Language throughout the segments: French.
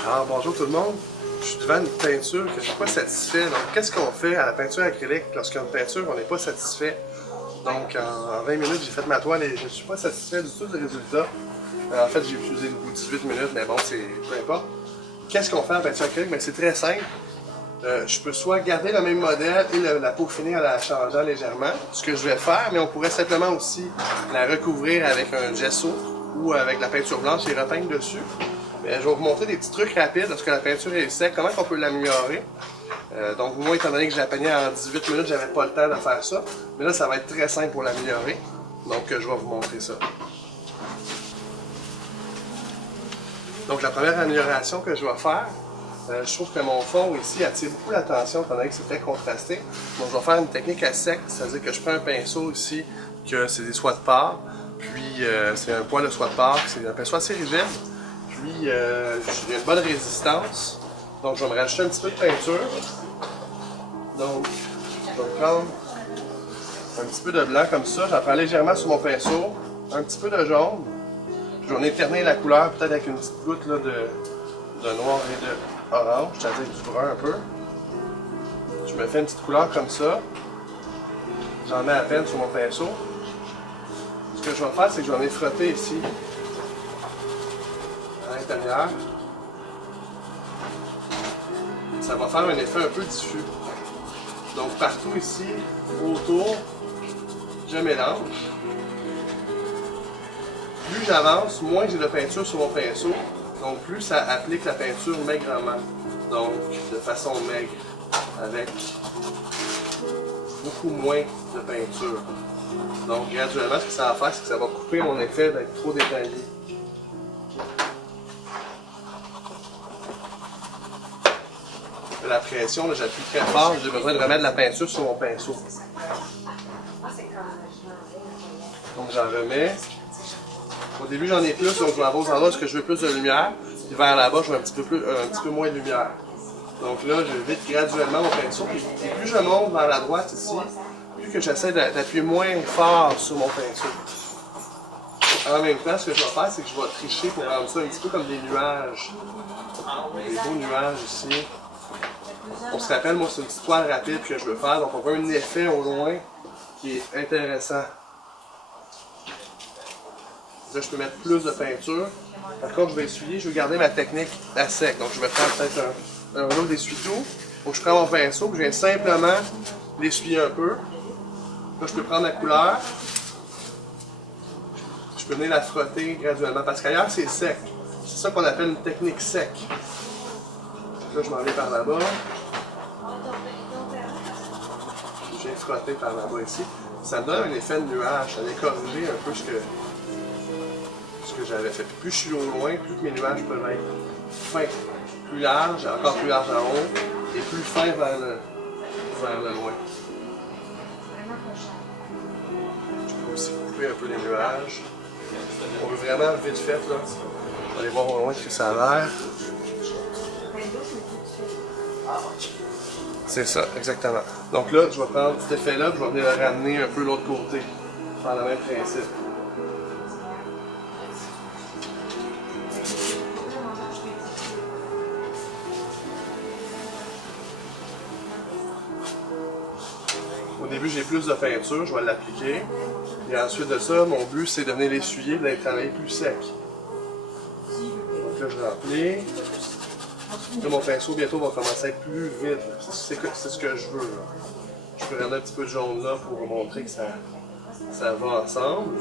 Alors bonjour tout le monde, je suis devant une peinture que je ne suis pas satisfait. Donc qu'est-ce qu'on fait à la peinture acrylique lorsqu'il y a une peinture on n'est pas satisfait? Donc en 20 minutes j'ai fait ma toile et je ne suis pas satisfait du tout du résultat. En fait j'ai utilisé une bout de 18 minutes mais bon c'est peu importe. Qu'est-ce qu'on fait en peinture acrylique? Ben, c'est très simple. Je peux soit garder le même modèle et la peaufiner en la changeant légèrement, ce que je vais faire, mais on pourrait simplement aussi la recouvrir avec un gesso ou avec la peinture blanche et repeindre dessus. Mais je vais vous montrer des petits trucs rapides lorsque la peinture est sec, comment on peut l'améliorer. Donc moi, étant donné que je la peignais en 18 minutes, j'avais pas le temps de faire ça. Mais là, ça va être très simple pour l'améliorer. Donc je vais vous montrer ça. Donc la première amélioration que je vais faire, je trouve que mon fond ici attire beaucoup l'attention, étant donné que c'est très contrasté. Donc je vais faire une technique à sec, c'est-à-dire que je prends un pinceau ici, que c'est des soies de porc, puis c'est un poil de soie de porc, c'est un pinceau assez rigide. Puis il y a une bonne résistance, donc je vais me rajouter un petit peu de peinture. Donc je vais prendre un petit peu de blanc comme ça, j'en prends légèrement sur mon pinceau, un petit peu de jaune. Je vais éterner la couleur peut-être avec une petite goutte là, de noir et de orange, c'est-à-dire du brun un peu. Je me fais une petite couleur comme ça. J'en mets à peine sur mon pinceau. Ce que je vais faire, c'est que je vais frotter ici, à l'intérieur. Ça va faire un effet un peu diffus. Donc partout ici, autour, je mélange. Plus j'avance, moins j'ai de peinture sur mon pinceau. Donc plus ça applique la peinture maigrement. Donc de façon maigre. Avec beaucoup moins de peinture. Donc graduellement, ce que ça va faire, c'est que ça va couper mon effet d'être trop détaillé. La pression, j'appuie très fort, j'ai besoin de remettre de la peinture sur mon pinceau. Donc j'en remets. Au début j'en ai plus, donc je vais avoir aux endroits où je veux plus de lumière. Puis vers là-bas, je veux un petit peu moins de lumière. Donc là, je vide graduellement mon pinceau. Et plus je monte vers la droite ici, plus que j'essaie d'appuyer moins fort sur mon pinceau. En même temps, ce que je vais faire, c'est que je vais tricher pour rendre ça un petit peu comme des nuages. Des beaux nuages ici. On se rappelle, moi, c'est une petite toile rapide que je veux faire. Donc on voit un effet au loin qui est intéressant. Là, je peux mettre plus de peinture. Par contre, je vais essuyer, je vais garder ma technique à sec. Donc je vais prendre peut-être un rouleau d'essuie-tout. Donc je prends mon pinceau, je viens simplement l'essuyer un peu. Là, je peux prendre la couleur. Je peux venir la frotter graduellement parce qu'ailleurs c'est sec. C'est ça qu'on appelle une technique sec. Là, je m'en vais par là-bas. Je viens frotter par là-bas ici. Ça me donne un effet de nuage. Ça vient corriger un peu ce que j'avais fait. Puis plus je suis au loin, plus que mes nuages peuvent être fins. Plus large, encore plus large en haut, et plus fin vers le loin. Je peux aussi couper un peu les nuages. On veut vraiment vite fait là. On va aller voir au loin ce que ça a l'air. C'est ça, exactement. Donc là, je vais prendre cet effet-là, je vais venir le ramener un peu de l'autre côté. Faire le même principe. Au début, j'ai plus de peinture, je vais l'appliquer. Et ensuite de ça, mon but, c'est de venir l'essuyer et d'aller travailler plus sec. Donc là, je remplis. Là, mon pinceau, bientôt, va commencer à être plus vide. C'est ce que je veux. Là. Je peux rendre un petit peu de jaune là pour montrer que ça va ensemble.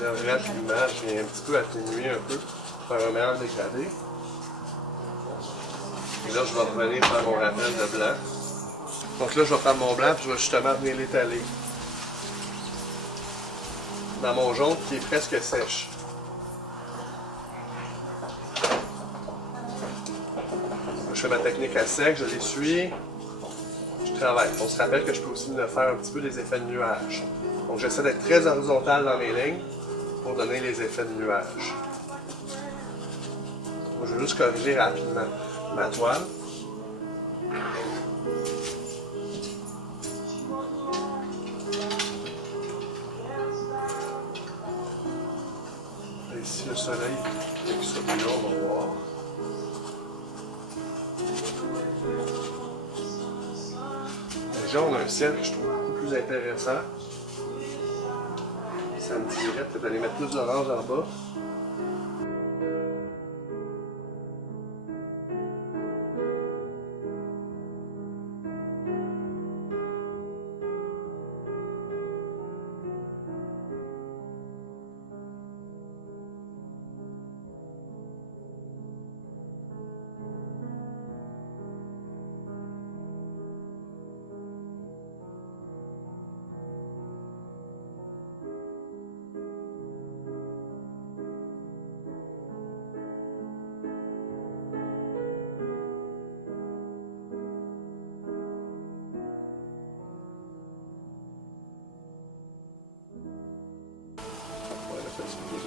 Le rapidement, je viens un petit peu atténuer un peu, faire un meilleur dégradé. Et là, je vais revenir faire mon rappel de blanc. Donc là, je vais prendre mon blanc et je vais justement venir l'étaler dans mon jaune qui est presque sèche. je fais ma technique à sec, je l'essuie, je travaille. On se rappelle que je peux aussi me faire un petit peu des effets de nuages. Donc j'essaie d'être très horizontal dans mes lignes pour donner les effets de nuages. Donc, je vais juste corriger rapidement ma toile. Et ici le soleil, avec ça, là, on va voir. Déjà, on a un ciel que je trouve beaucoup plus intéressant. Ça me dirait peut-être d'aller mettre plus d'orange en bas.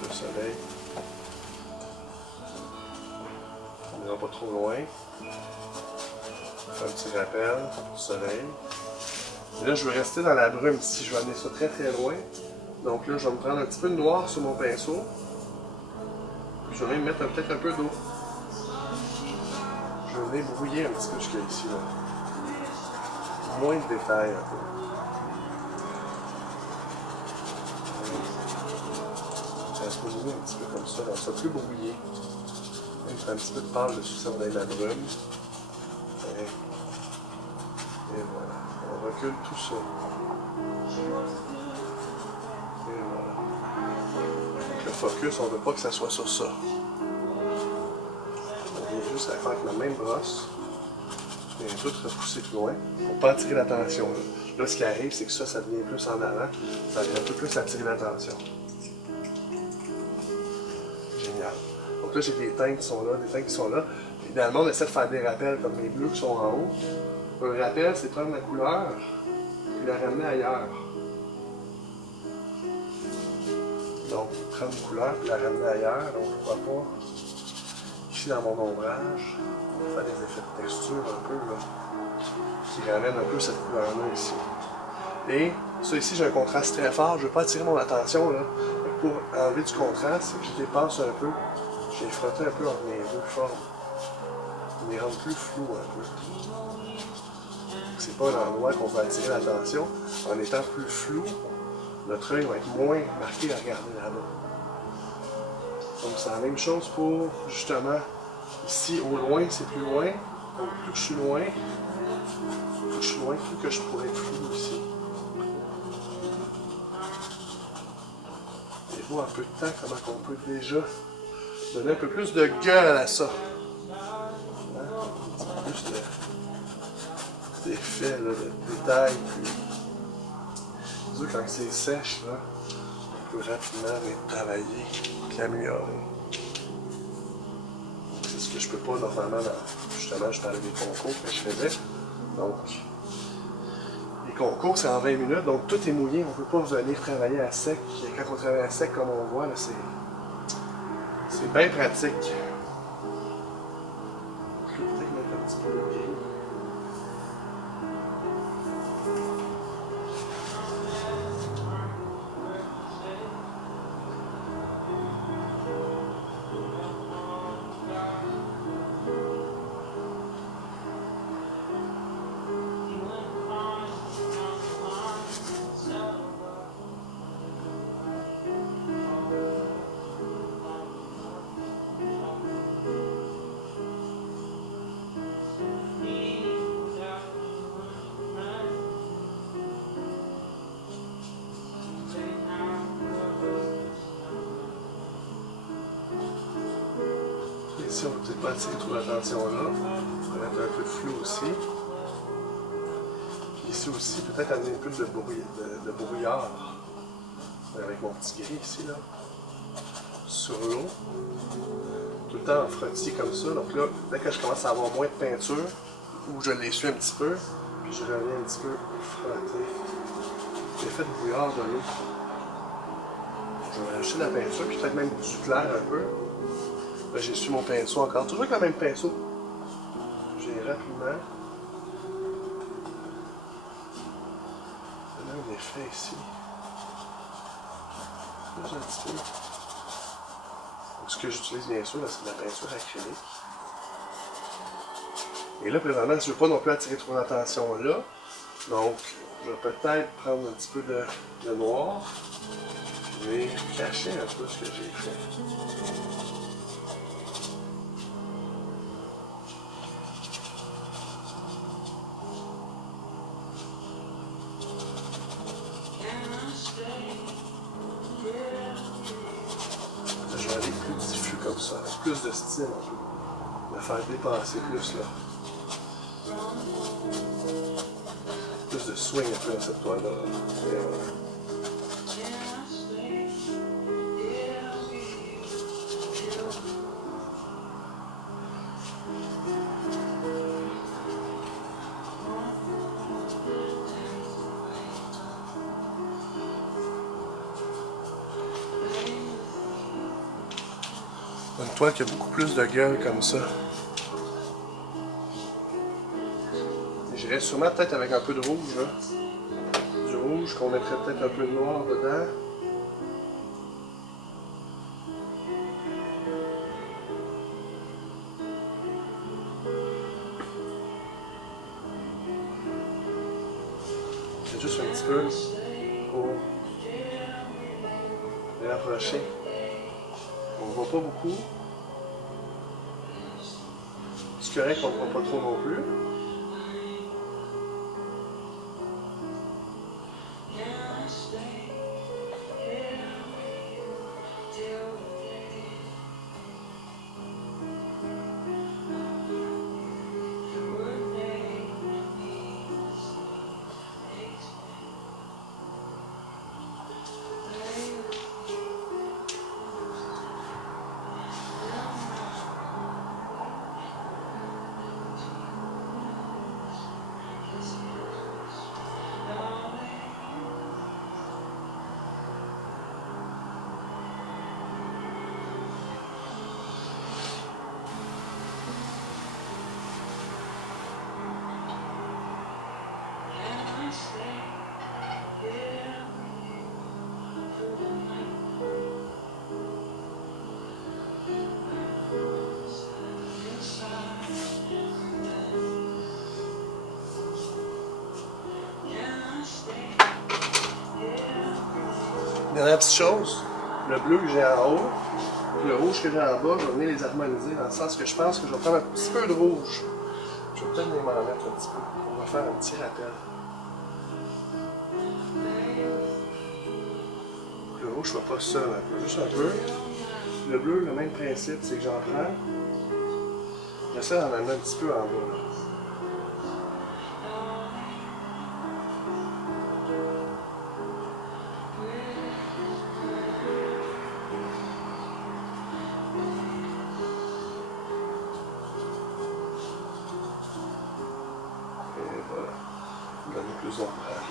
Le soleil. On n'ira pas trop loin. Un petit rappel du soleil. Et là, je vais rester dans la brume si je vais amener ça très très loin. Donc là, je vais me prendre un petit peu de noir sur mon pinceau. Puis je vais même mettre peut-être un peu d'eau. Je vais venir brouiller un petit peu jusqu'à ici. Là. Moins de détails un peu. Ça se brouiller un petit peu comme ça, donc ça plus brouillé. Il fait un petit peu de pâle dessus, ça va être la brume. Et voilà, on recule tout ça. Et voilà. Donc le focus, on ne veut pas que ça soit sur ça. On vient juste à faire avec la même brosse. Et tout repousser plus loin pour ne pas attirer l'attention. Là, ce qui arrive, c'est que ça devient plus en avant. Ça vient un peu plus attirer l'attention. Génial. Donc là, j'ai des teintes qui sont là, des teintes qui sont là. Idéalement, on essaie de faire des rappels comme les bleus qui sont en haut. Un rappel, c'est prendre la couleur puis la ramener ailleurs. Donc, prendre une couleur puis la ramener ailleurs. Donc, pourquoi pas, ici dans mon ombrage, on va faire des effets de texture un peu, là, qui ramènent un peu cette couleur-là ici. Et ça ici, j'ai un contraste très fort. Je ne veux pas attirer mon attention, là. Pour enlever du contraste, je dépasse un peu. J'ai frotté un peu entre mes deux formes. Les rendre plus flou un peu. C'est pas un endroit qu'on va attirer l'attention. En étant plus flou, notre œil va être moins marqué à regarder là-bas. Donc c'est la même chose pour, justement, ici au loin, c'est plus loin. Donc plus que je suis loin, plus que je pourrais être flou ici. Et vous, en peu de temps, comment on peut déjà donner un peu plus de gueule à ça. Plus d'effets, de détails. Puis, quand c'est sèche, là, on peut rapidement travailler et améliorer. C'est ce que je peux pas normalement, justement, je parlais des concours que je faisais. Donc, les concours, c'est en 20 minutes, donc tout est mouillé. On ne peut pas venir travailler à sec. Et quand on travaille à sec, comme on voit, là, c'est bien pratique. Je vais peut-être mettre un petit peu de gris. Ici, on ne peut peut-être pas attirer trop l'attention là. On va mettre un peu de flou aussi. Ici aussi, peut-être amener un peu de brouillard. Avec mon petit gris ici, là. Sur l'eau. tout le temps en frottis comme ça. Donc là, dès que je commence à avoir moins de peinture, ou je l'essuie un petit peu, puis je reviens un petit peu frotter. L'effet de brouillard de l'eau. Je vais rajouter de la peinture, puis peut-être même du clair un peu. Là, j'essuie mon pinceau encore, toujours avec le même pinceau. J'ai rapidement. On a un effet ici. Juste un petit peu. Donc, ce que j'utilise bien sûr, c'est de la peinture acrylique. Et là, présentement, je ne veux pas non plus attirer trop d'attention là. Donc, je vais peut-être prendre un petit peu de noir. Je vais cacher un peu ce que j'ai fait. Je vais aller plus diffus comme ça, avec plus de style un peu. Me faire dépasser plus là. Plus de swing un peu dans cette toile-là. Et voilà. Une toile qui a beaucoup plus de gueule comme ça. J'irais sûrement peut-être avec un peu de rouge là. Du rouge qu'on mettrait peut-être un peu de noir dedans. C'est juste un petit peu pour les rapprocher. On ne voit pas beaucoup. C'est correct qu'on ne voit pas trop non plus. Dernière petite chose, le bleu que j'ai en haut, et le rouge que j'ai en bas, je vais venir les harmoniser dans le sens que je pense que je vais prendre un petit peu de rouge. Je vais peut-être m'en mettre un petit peu. On va faire un petit rappel. Le rouge, je ne vois pas ça, juste un peu. Le bleu, le même principe, c'est que j'en prends. J'essaie d'en amener un petit peu en bas. Là. Et voilà. Donner plus d'ombrage.